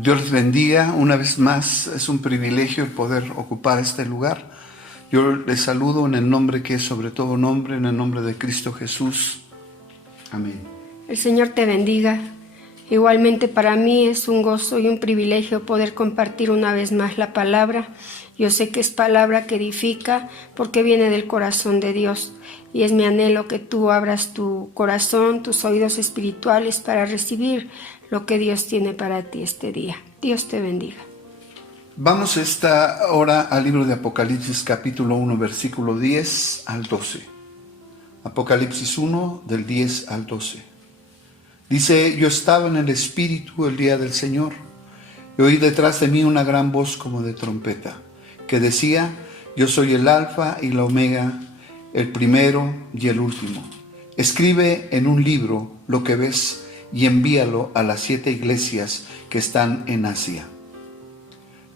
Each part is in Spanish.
Dios les bendiga. Una vez más, es un privilegio el poder ocupar este lugar. Yo les saludo en el nombre que es sobre todo nombre, en el nombre de Cristo Jesús. Amén. El Señor te bendiga. Igualmente para mí es un gozo y un privilegio poder compartir una vez más la palabra. Yo sé que es palabra que edifica porque viene del corazón de Dios. Y es mi anhelo que tú abras tu corazón, tus oídos espirituales para recibir lo que Dios tiene para ti este día. Dios te bendiga. Vamos esta hora al libro de Apocalipsis capítulo 1, versículo 10 al 12. Apocalipsis 1, del 10 al 12. Dice: yo estaba en el Espíritu el día del Señor, y oí detrás de mí una gran voz como de trompeta, que decía: yo soy el Alfa y la Omega, el primero y el último. Escribe en un libro lo que ves y envíalo a las 7 iglesias que están en Asia: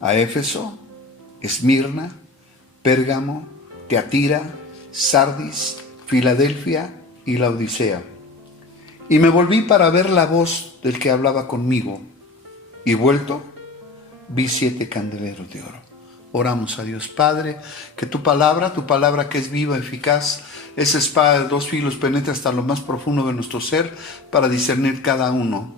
a Éfeso, Esmirna, Pérgamo, Teatira, Sardis, Filadelfia y Laodicea. Y me volví para ver la voz del que hablaba conmigo, y vuelto, vi 7 candeleros de oro. Oramos a Dios. Padre, que tu palabra que es viva, eficaz, esa espada de 2 filos penetra hasta lo más profundo de nuestro ser para discernir cada uno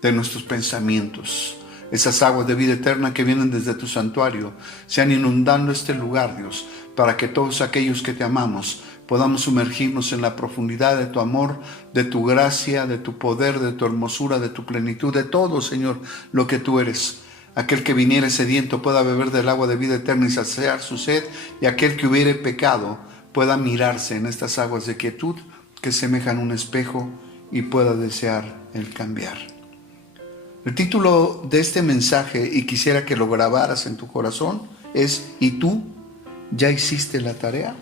de nuestros pensamientos. Esas aguas de vida eterna que vienen desde tu santuario sean inundando este lugar, Dios, para que todos aquellos que te amamos podamos sumergirnos en la profundidad de tu amor, de tu gracia, de tu poder, de tu hermosura, de tu plenitud, de todo, Señor, lo que tú eres. Aquel que viniere sediento pueda beber del agua de vida eterna y saciar su sed, y aquel que hubiere pecado pueda mirarse en estas aguas de quietud que semejan un espejo y pueda desear el cambiar. El título de este mensaje, y quisiera que lo grabaras en tu corazón, es: ¿y tú ya hiciste la tarea?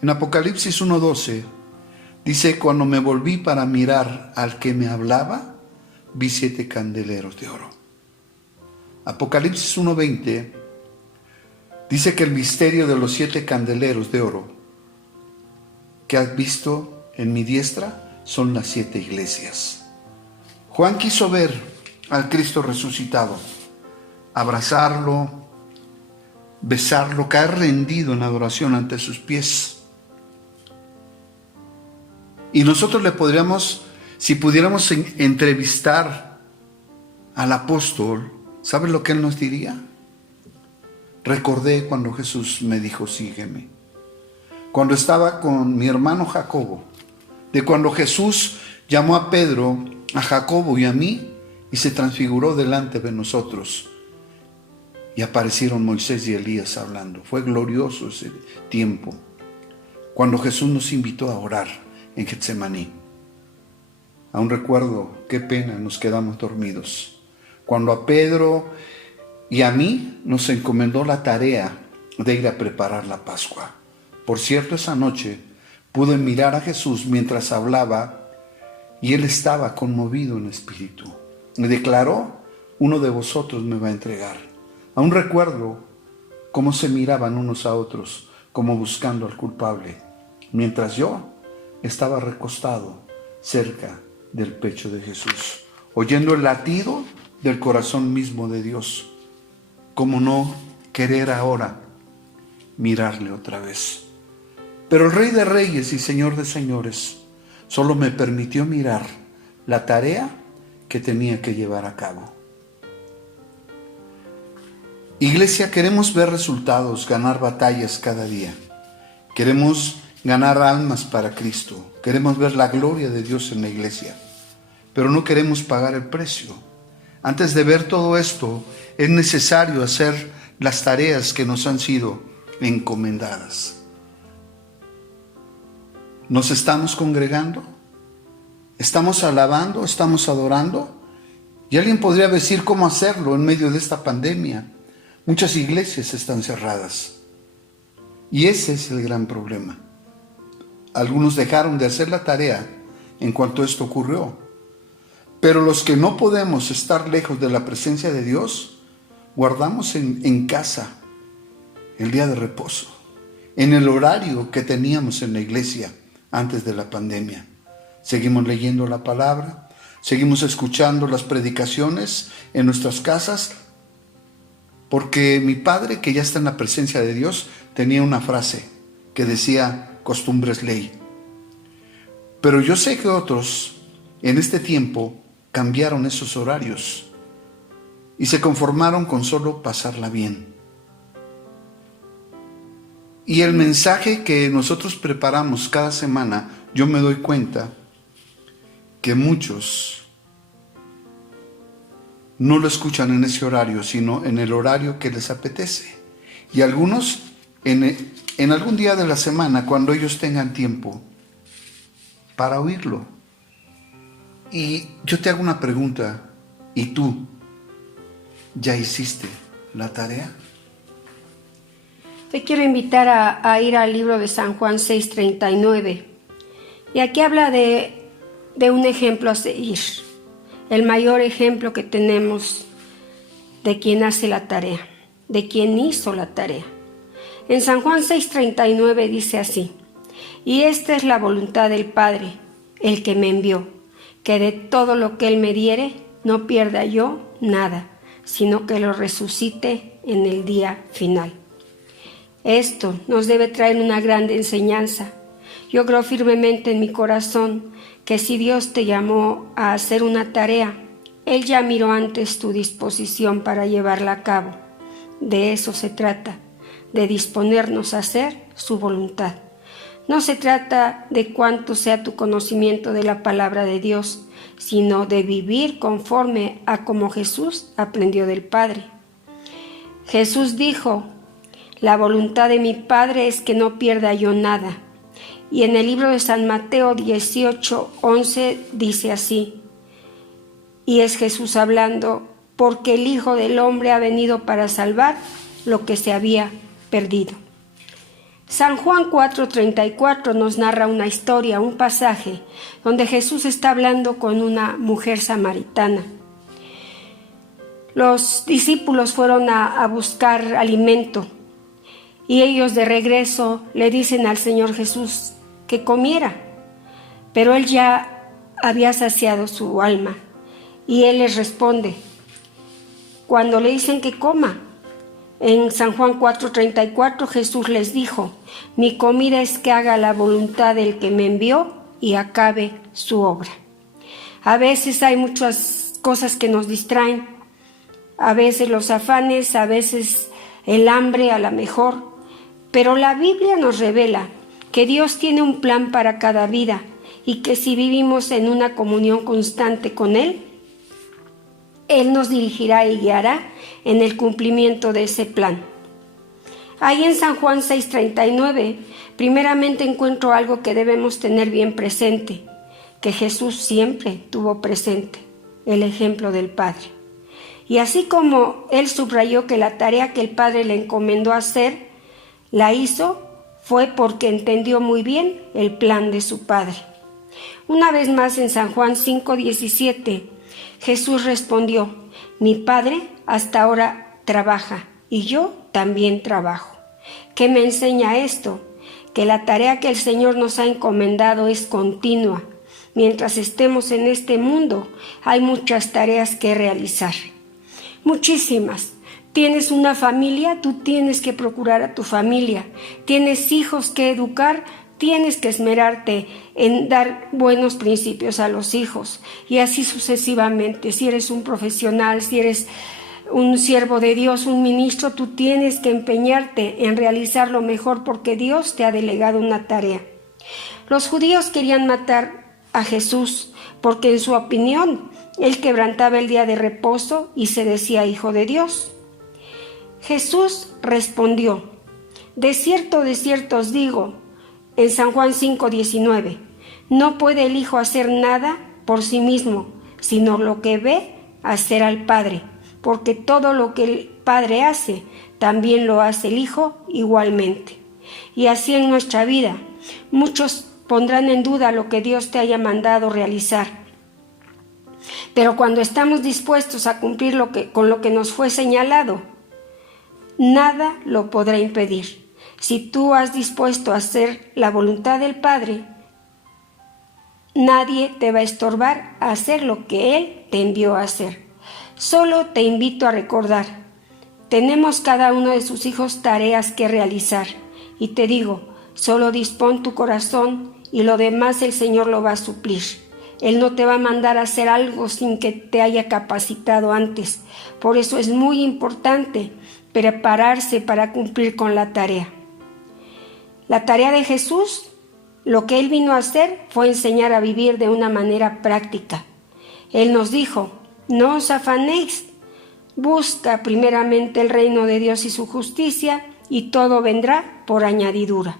En Apocalipsis 1:12 dice: cuando me volví para mirar al que me hablaba, vi 7 candeleros de oro. Apocalipsis 1:20 dice que el misterio de los 7 candeleros de oro que has visto en mi diestra son las 7 iglesias. Juan quiso ver al Cristo resucitado, abrazarlo, besarlo, caer rendido en adoración ante sus pies. Y nosotros le podríamos, si pudiéramos entrevistar al apóstol, ¿sabes lo que él nos diría? Recordé cuando Jesús me dijo: sígueme. Cuando estaba con mi hermano Jacobo, de cuando Jesús llamó a Pedro, a Jacobo y a mí, y se transfiguró delante de nosotros. Y aparecieron Moisés y Elías hablando. Fue glorioso ese tiempo. Cuando Jesús nos invitó a orar en Getsemaní. Aún recuerdo qué pena, nos quedamos dormidos. Cuando a Pedro y a mí nos encomendó la tarea de ir a preparar la Pascua. Por cierto, esa noche pude mirar a Jesús mientras hablaba, y él estaba conmovido en espíritu. Me declaró: uno de vosotros me va a entregar. Aún recuerdo cómo se miraban unos a otros, como buscando al culpable, mientras yo estaba recostado cerca del pecho de Jesús, oyendo el latido del corazón mismo de Dios. ¿Cómo no querer ahora mirarle otra vez? Pero el Rey de Reyes y Señor de Señores solo me permitió mirar la tarea que tenía que llevar a cabo. Iglesia, queremos ver resultados, ganar batallas cada día. Queremos ganar almas para Cristo. Queremos ver la gloria de Dios en la iglesia. Pero no queremos pagar el precio. Antes de ver todo esto, es necesario hacer las tareas que nos han sido encomendadas. ¿Nos estamos congregando? ¿Estamos alabando? ¿Estamos adorando? Y alguien podría decir: ¿cómo hacerlo en medio de esta pandemia? Muchas iglesias están cerradas. Y ese es el gran problema. Algunos dejaron de hacer la tarea en cuanto esto ocurrió. Pero los que no podemos estar lejos de la presencia de Dios, guardamos en casa el día de reposo, en el horario que teníamos en la iglesia antes de la pandemia. Seguimos leyendo la palabra, Seguimos escuchando las predicaciones en nuestras casas, porque mi padre, que ya está en la presencia de Dios, tenía una frase que decía: costumbre es ley. Pero yo sé que otros en este tiempo cambiaron esos horarios y se conformaron con solo pasarla bien. Y el mensaje que nosotros preparamos cada semana, yo me doy cuenta que muchos no lo escuchan en ese horario, sino en el horario que les apetece. Y algunos en algún día de la semana, cuando ellos tengan tiempo para oírlo. Y yo te hago una pregunta: ¿y tú ya hiciste la tarea? Te quiero invitar a ir al libro de San Juan 6:39. Y aquí habla de un ejemplo a seguir. El mayor ejemplo que tenemos de quien hace la tarea, de quien hizo la tarea. En San Juan 6:39 dice así: y esta es la voluntad del Padre, el que me envió, que de todo lo que Él me diere, no pierda yo nada, sino que lo resucite en el día final. Esto nos debe traer una grande enseñanza. Yo creo firmemente en mi corazón que si Dios te llamó a hacer una tarea, Él ya miró antes tu disposición para llevarla a cabo. De eso se trata, de disponernos a hacer su voluntad. No se trata de cuánto sea tu conocimiento de la palabra de Dios, sino de vivir conforme a como Jesús aprendió del Padre. Jesús dijo: la voluntad de mi Padre es que no pierda yo nada. Y en el libro de San Mateo 18:11 dice así, y es Jesús hablando: porque el Hijo del Hombre ha venido para salvar lo que se había perdido. San Juan 4:34 nos narra una historia, un pasaje, donde Jesús está hablando con una mujer samaritana. Los discípulos fueron a buscar alimento y ellos de regreso le dicen al Señor Jesús que comiera, pero Él ya había saciado su alma y Él les responde cuando le dicen que coma. En San Juan 4:34 Jesús les dijo: mi comida es que haga la voluntad del que me envió y acabe su obra. A veces hay muchas cosas que nos distraen, a veces los afanes, a veces el hambre a lo mejor, pero la Biblia nos revela que Dios tiene un plan para cada vida y que si vivimos en una comunión constante con Él, Él nos dirigirá y guiará en el cumplimiento de ese plan. Ahí en San Juan 6:39, primeramente encuentro algo que debemos tener bien presente, que Jesús siempre tuvo presente, el ejemplo del Padre. Y así como Él subrayó que la tarea que el Padre le encomendó hacer, la hizo, fue porque entendió muy bien el plan de su Padre. Una vez más en San Juan 5:17, Jesús respondió: mi Padre hasta ahora trabaja y yo también trabajo. ¿Qué me enseña esto? Que la tarea que el Señor nos ha encomendado es continua. Mientras estemos en este mundo, hay muchas tareas que realizar. Muchísimas. Tienes una familia, tú tienes que procurar a tu familia. Tienes hijos que educar, tienes que esmerarte en dar buenos principios a los hijos. Y así sucesivamente. Si eres un profesional, si eres un siervo de Dios, un ministro, tú tienes que empeñarte en realizar lo mejor porque Dios te ha delegado una tarea. Los judíos querían matar a Jesús porque en su opinión Él quebrantaba el día de reposo y se decía hijo de Dios. Jesús respondió: de cierto os digo, en San Juan 5:19, no puede el Hijo hacer nada por sí mismo, sino lo que ve hacer al Padre, porque todo lo que el Padre hace, también lo hace el Hijo igualmente. Y así en nuestra vida, muchos pondrán en duda lo que Dios te haya mandado realizar. Pero cuando estamos dispuestos a cumplir con lo que nos fue señalado, nada lo podrá impedir. Si tú has dispuesto a hacer la voluntad del Padre, nadie te va a estorbar a hacer lo que Él te envió a hacer. Solo te invito a recordar, tenemos cada uno de sus hijos tareas que realizar. Y te digo, solo dispón tu corazón y lo demás el Señor lo va a suplir. Él no te va a mandar a hacer algo sin que te haya capacitado antes. Por eso es muy importante prepararse para cumplir con la tarea. La tarea de Jesús, lo que Él vino a hacer fue enseñar a vivir de una manera práctica. Él nos dijo, no os afanéis, busca primeramente el reino de Dios y su justicia, y todo vendrá por añadidura.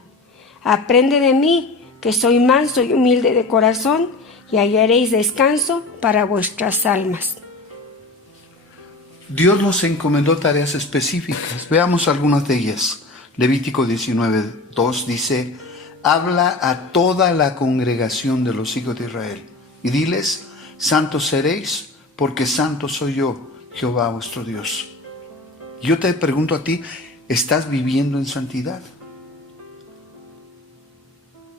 Aprende de mí, que soy manso y humilde de corazón, y hallaréis descanso para vuestras almas. Dios nos encomendó tareas específicas. Veamos algunas de ellas. Levítico 19:2 dice, habla a toda la congregación de los hijos de Israel y diles, santos seréis, porque santo soy yo, Jehová vuestro Dios. Yo te pregunto a ti, ¿estás viviendo en santidad?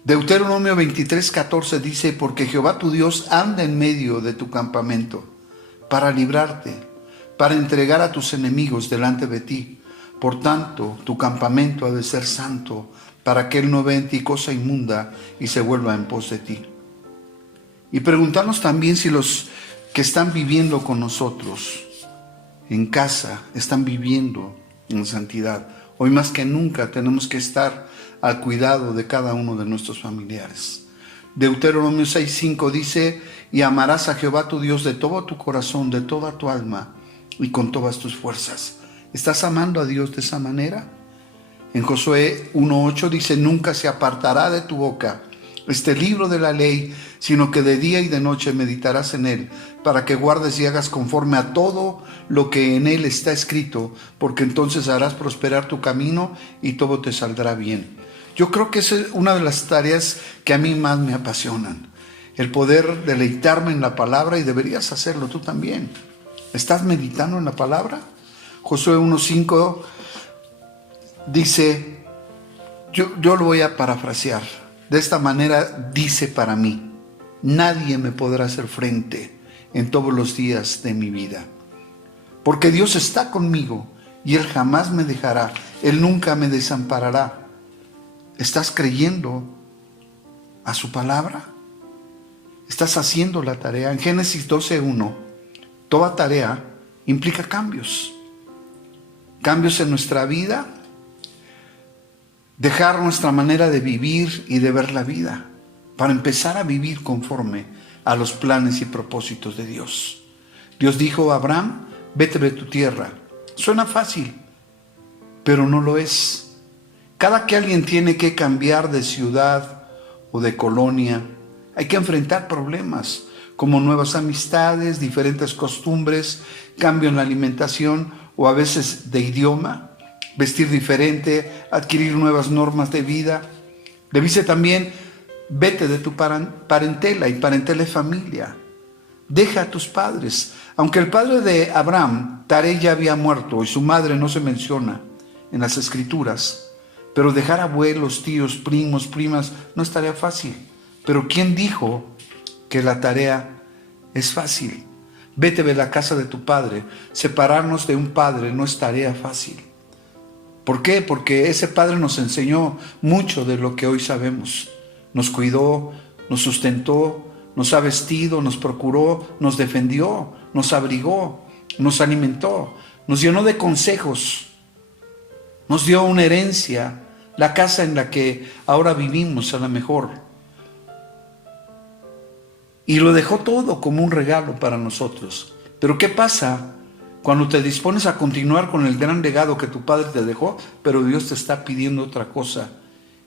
Deuteronomio 23:14 dice, porque Jehová tu Dios anda en medio de tu campamento para librarte, para entregar a tus enemigos delante de ti. Por tanto, tu campamento ha de ser santo, para que Él no vea en ti cosa inmunda y se vuelva en pos de ti. Y preguntarnos también si los que están viviendo con nosotros en casa están viviendo en santidad. Hoy más que nunca tenemos que estar al cuidado de cada uno de nuestros familiares. Deuteronomio 6:5 dice, y amarás a Jehová tu Dios de todo tu corazón, de toda tu alma y con todas tus fuerzas. ¿Estás amando a Dios de esa manera? En Josué 1:8 dice, nunca se apartará de tu boca este libro de la ley, sino que de día y de noche meditarás en él, para que guardes y hagas conforme a todo lo que en él está escrito, porque entonces harás prosperar tu camino y todo te saldrá bien. Yo creo que esa es una de las tareas que a mí más me apasionan, el poder deleitarme en la palabra, y deberías hacerlo tú también. ¿Estás meditando en la palabra? Josué 1:5 dice, yo lo voy a parafrasear. De esta manera dice para mí, nadie me podrá hacer frente en todos los días de mi vida. Porque Dios está conmigo y Él jamás me dejará, Él nunca me desamparará. ¿Estás creyendo a su palabra? ¿Estás haciendo la tarea? En Génesis 12:1, toda tarea implica cambios. Cambios en nuestra vida, dejar nuestra manera de vivir y de ver la vida, para empezar a vivir conforme a los planes y propósitos de Dios. Dios dijo a Abraham, vete de tu tierra. Suena fácil, pero no lo es. Cada que alguien tiene que cambiar de ciudad o de colonia, hay que enfrentar problemas, como nuevas amistades, diferentes costumbres, cambio en la alimentación o a veces de idioma, vestir diferente, adquirir nuevas normas de vida. Le dice también, vete de tu parentela, y parentela es familia. Deja a tus padres. Aunque el padre de Abraham, Taré, ya había muerto y su madre no se menciona en las escrituras, pero dejar abuelos, tíos, primos, primas no es tarea fácil. Pero ¿quién dijo que la tarea es fácil? Vete de la casa de tu padre. Separarnos de un padre no es tarea fácil. ¿Por qué? Porque ese padre nos enseñó mucho de lo que hoy sabemos. Nos cuidó, nos sustentó, nos ha vestido, nos procuró, nos defendió, nos abrigó, nos alimentó, nos llenó de consejos, nos dio una herencia, la casa en la que ahora vivimos a lo mejor. Y lo dejó todo como un regalo para nosotros. Pero ¿qué pasa cuando te dispones a continuar con el gran legado que tu padre te dejó, pero Dios te está pidiendo otra cosa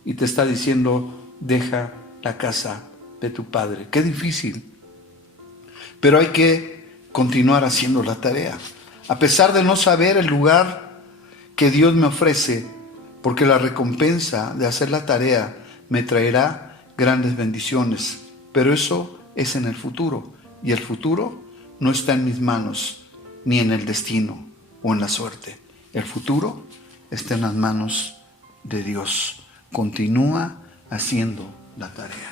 y te está diciendo, deja la casa de tu padre? Qué difícil, pero hay que continuar haciendo la tarea, a pesar de no saber el lugar que Dios me ofrece, porque la recompensa de hacer la tarea me traerá grandes bendiciones, pero eso es en el futuro, y el futuro no está en mis manos, ni en el destino o en la suerte. El futuro está en las manos de Dios. Continúa haciendo la tarea.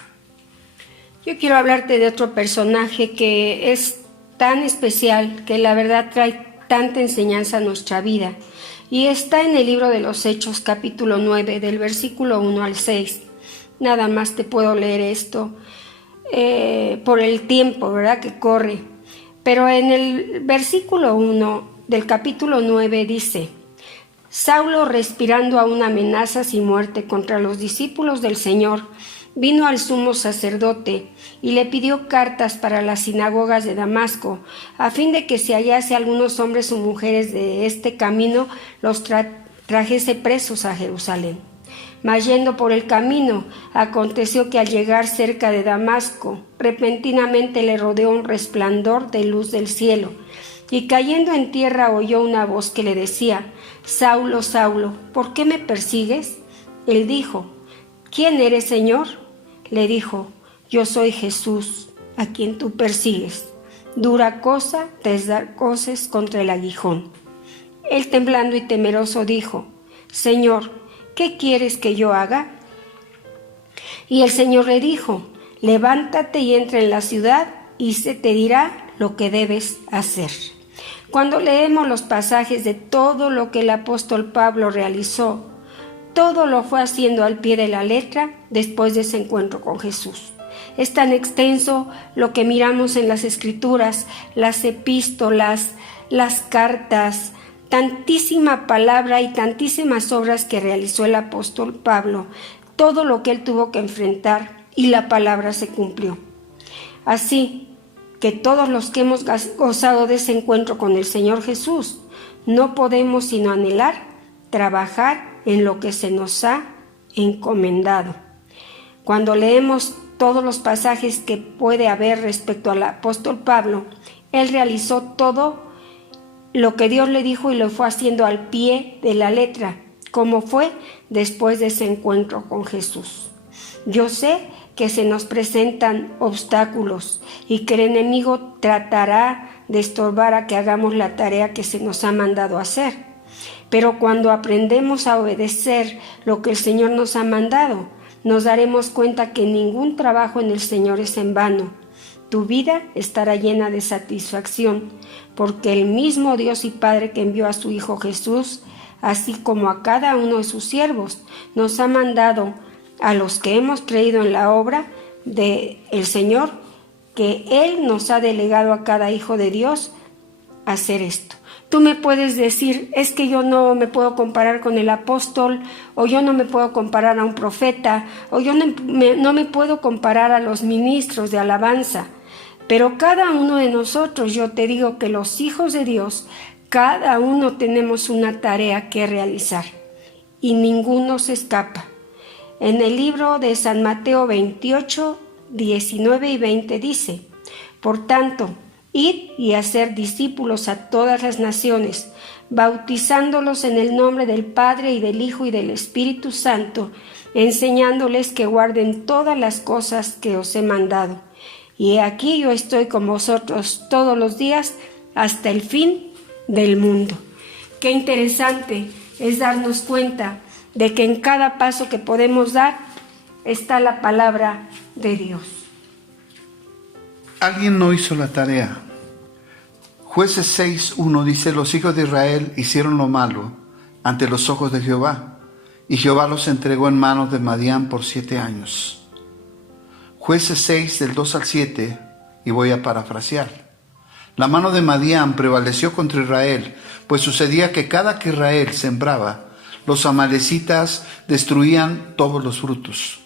Yo quiero hablarte de otro personaje que es tan especial, que la verdad trae tanta enseñanza a nuestra vida. Y está en el libro de los Hechos, capítulo 9, del versículo 1 al 6. Nada más te puedo leer esto por el tiempo, ¿verdad?, que corre. Pero en el versículo 1 del capítulo 9 dice: Saulo, respirando aún amenazas y muerte contra los discípulos del Señor, vino al sumo sacerdote y le pidió cartas para las sinagogas de Damasco, a fin de que si hallase algunos hombres o mujeres de este camino, los trajese presos a Jerusalén. Mas yendo por el camino, aconteció que al llegar cerca de Damasco, repentinamente le rodeó un resplandor de luz del cielo, y cayendo en tierra oyó una voz que le decía: Saulo, Saulo, ¿por qué me persigues? Él dijo: ¿Quién eres, Señor? Le dijo: Yo soy Jesús, a quien tú persigues. Dura cosa te es dar coces contra el aguijón. Él, temblando y temeroso, dijo: Señor, ¿qué quieres que yo haga? Y el Señor le dijo: Levántate y entra en la ciudad, y se te dirá lo que debes hacer. Cuando leemos los pasajes de todo lo que el apóstol Pablo realizó, todo lo fue haciendo al pie de la letra después de ese encuentro con Jesús. Es tan extenso lo que miramos en las Escrituras, las epístolas, las cartas, tantísima palabra y tantísimas obras que realizó el apóstol Pablo, todo lo que él tuvo que enfrentar, y la palabra se cumplió. Así que todos los que hemos gozado de ese encuentro con el Señor Jesús, no podemos sino anhelar, trabajar en lo que se nos ha encomendado. Cuando leemos todos los pasajes que puede haber respecto al apóstol Pablo, él realizó todo lo que Dios le dijo y lo fue haciendo al pie de la letra, como fue después de ese encuentro con Jesús. Yo sé que se nos presentan obstáculos y que el enemigo tratará de estorbar a que hagamos la tarea que se nos ha mandado hacer. Pero cuando aprendemos a obedecer lo que el Señor nos ha mandado, nos daremos cuenta que ningún trabajo en el Señor es en vano. Tu vida estará llena de satisfacción, porque el mismo Dios y Padre que envió a su Hijo Jesús, así como a cada uno de sus siervos, nos ha mandado a los que hemos creído en la obra del Señor, que Él nos ha delegado a cada hijo de Dios hacer esto. Tú me puedes decir: es que yo no me puedo comparar con el apóstol, o yo no me puedo comparar a un profeta, o yo no me puedo comparar a los ministros de alabanza. Pero cada uno de nosotros, yo te digo que los hijos de Dios, cada uno tenemos una tarea que realizar, y ninguno se escapa. En el libro de San Mateo 28, 19 y 20 dice: Por tanto, id y hacer discípulos a todas las naciones, bautizándolos en el nombre del Padre y del Hijo y del Espíritu Santo, enseñándoles que guarden todas las cosas que os he mandado. Y he aquí yo estoy con vosotros todos los días hasta el fin del mundo. Qué interesante es darnos cuenta de que en cada paso que podemos dar está la palabra de Dios. Alguien no hizo la tarea. Jueces 6:1 dice: Los hijos de Israel hicieron lo malo ante los ojos de Jehová, y Jehová los entregó en manos de Madián por 7 años. Jueces 6 del 2 al 7, y voy a parafrasear. La mano de Madián prevaleció contra Israel, pues sucedía que cada que Israel sembraba, los amalecitas destruían todos los frutos.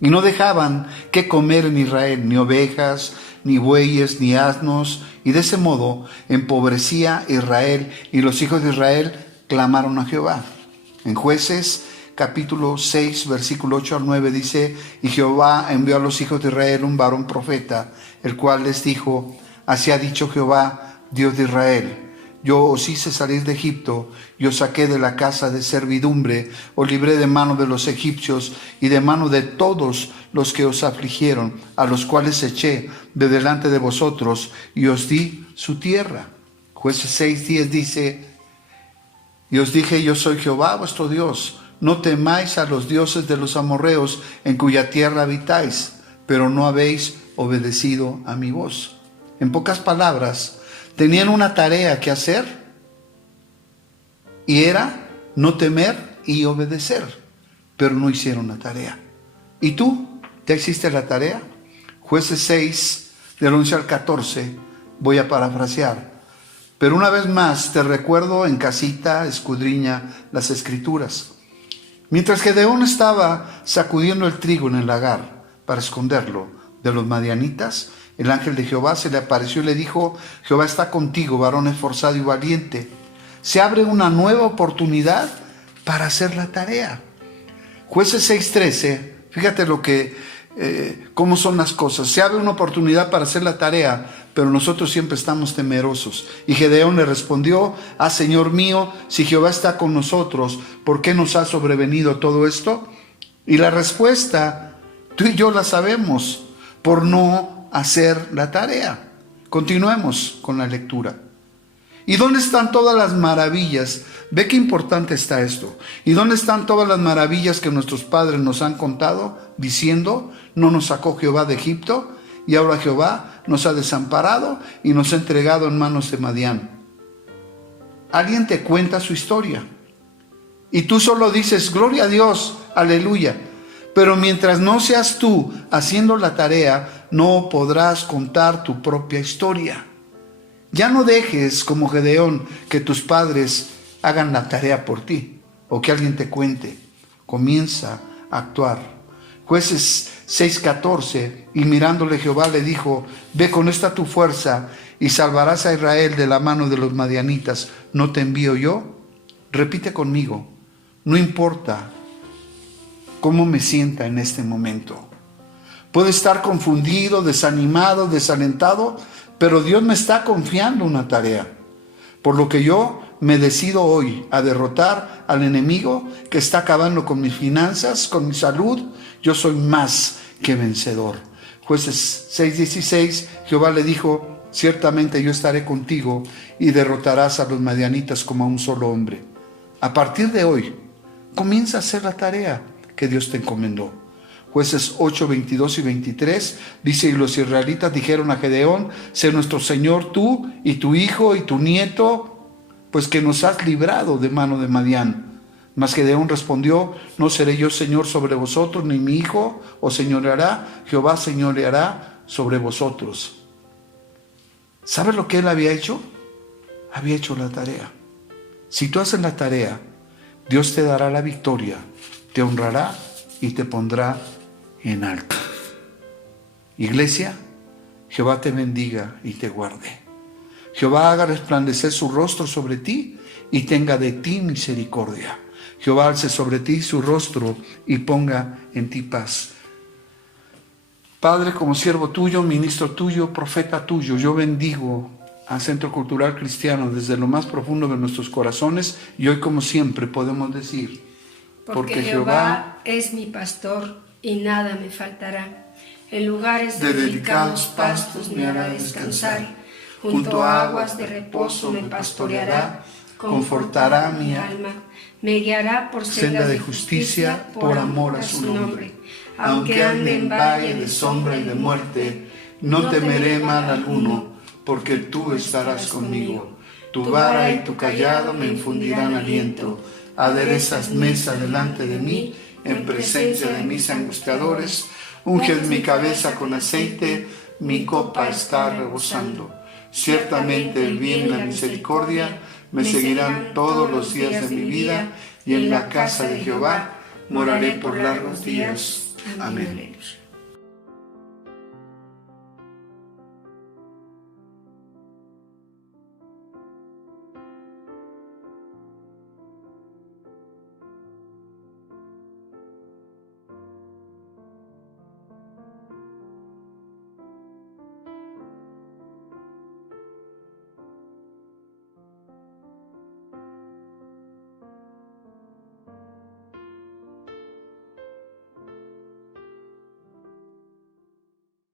Y no dejaban que comer en Israel, ni ovejas, ni bueyes, ni asnos, y de ese modo empobrecía Israel, y los hijos de Israel clamaron a Jehová. En Jueces capítulo 6, versículo 8 al 9 dice: Y Jehová envió a los hijos de Israel un varón profeta, el cual les dijo: Así ha dicho Jehová, Dios de Israel: Yo os hice salir de Egipto, y os saqué de la casa de servidumbre, os libré de mano de los egipcios y de mano de todos los que os afligieron, a los cuales eché de delante de vosotros, y os di su tierra. Jueces 6:10 dice: Y os dije: Yo soy Jehová vuestro Dios, no temáis a los dioses de los amorreos, en cuya tierra habitáis, pero no habéis obedecido a mi voz. En pocas palabras, tenían una tarea que hacer y era no temer y obedecer, pero no hicieron la tarea. ¿Y tú? ¿Ya hiciste la tarea? Jueces 6, del 11 al 14, voy a parafrasear. Pero una vez más te recuerdo, en casita escudriña las Escrituras. Mientras Gedeón estaba sacudiendo el trigo en el lagar para esconderlo de los madianitas, el ángel de Jehová se le apareció y le dijo: Jehová está contigo, varón esforzado y valiente. Se abre una nueva oportunidad para hacer la tarea. Jueces 6:13, fíjate cómo son las cosas. Se abre una oportunidad para hacer la tarea, pero nosotros siempre estamos temerosos. Y Gedeón le respondió: Señor mío, si Jehová está con nosotros, ¿por qué nos ha sobrevenido todo esto? Y la respuesta, tú y yo la sabemos: por no hacer la tarea. Continuemos con la lectura. ¿Y dónde están todas las maravillas? Ve qué importante está esto. ¿Y dónde están todas las maravillas que nuestros padres nos han contado, diciendo: no nos sacó Jehová de Egipto, y ahora Jehová nos ha desamparado y nos ha entregado en manos de Madián? Alguien te cuenta su historia y tú solo dices: gloria a Dios, aleluya. Pero mientras no seas tú haciendo la tarea, no podrás contar tu propia historia. Ya no dejes, como Gedeón, que tus padres hagan la tarea por ti o que alguien te cuente. Comienza a actuar. Jueces 6:14, y mirándole Jehová le dijo: ve con esta tu fuerza y salvarás a Israel de la mano de los madianitas. ¿No te envío yo? Repite conmigo: no importa cómo me sienta en este momento. Puedo estar confundido, desanimado, desalentado, pero Dios me está confiando una tarea. Por lo que yo me decido hoy a derrotar al enemigo que está acabando con mis finanzas, con mi salud. Yo soy más que vencedor. Jueces 6:16, Jehová le dijo: ciertamente yo estaré contigo y derrotarás a los madianitas como a un solo hombre. A partir de hoy, comienza a hacer la tarea que Dios te encomendó. Jueces 8:22 y 23 dice: y los israelitas dijeron a Gedeón: sé nuestro Señor tú y tu hijo y tu nieto, pues que nos has librado de mano de Madián. Mas Gedeón respondió: no seré yo señor sobre vosotros, ni mi hijo os señoreará, Jehová señoreará sobre vosotros. ¿Sabes lo que él había hecho? Había hecho la tarea. Si tú haces la tarea, Dios te dará la victoria, te honrará y te pondrá en alto. Iglesia, Jehová te bendiga y te guarde. Jehová haga resplandecer su rostro sobre ti y tenga de ti misericordia. Jehová alce sobre ti su rostro y ponga en ti paz. Padre, como siervo tuyo, ministro tuyo, profeta tuyo, yo bendigo al Centro Cultural Cristiano desde lo más profundo de nuestros corazones, y hoy, como siempre, podemos decir: porque Jehová es mi pastor y nada me faltará. En lugares de delicados pastos me hará descansar. Junto a aguas de reposo me pastoreará. Confortará mi alma. Me guiará por senda de justicia por amor a su nombre. Aunque ande en valle de sombra y de muerte, no temeré mal alguno, porque tú estarás conmigo. Tu vara y tu cayado me infundirán aliento. Aderezas mesa delante de mí, en presencia de mis angustiadores. Unges mi cabeza con aceite, mi copa está rebosando. Ciertamente el bien y la misericordia me seguirán todos los días de mi vida, y en la casa de Jehová moraré por largos días. Amén.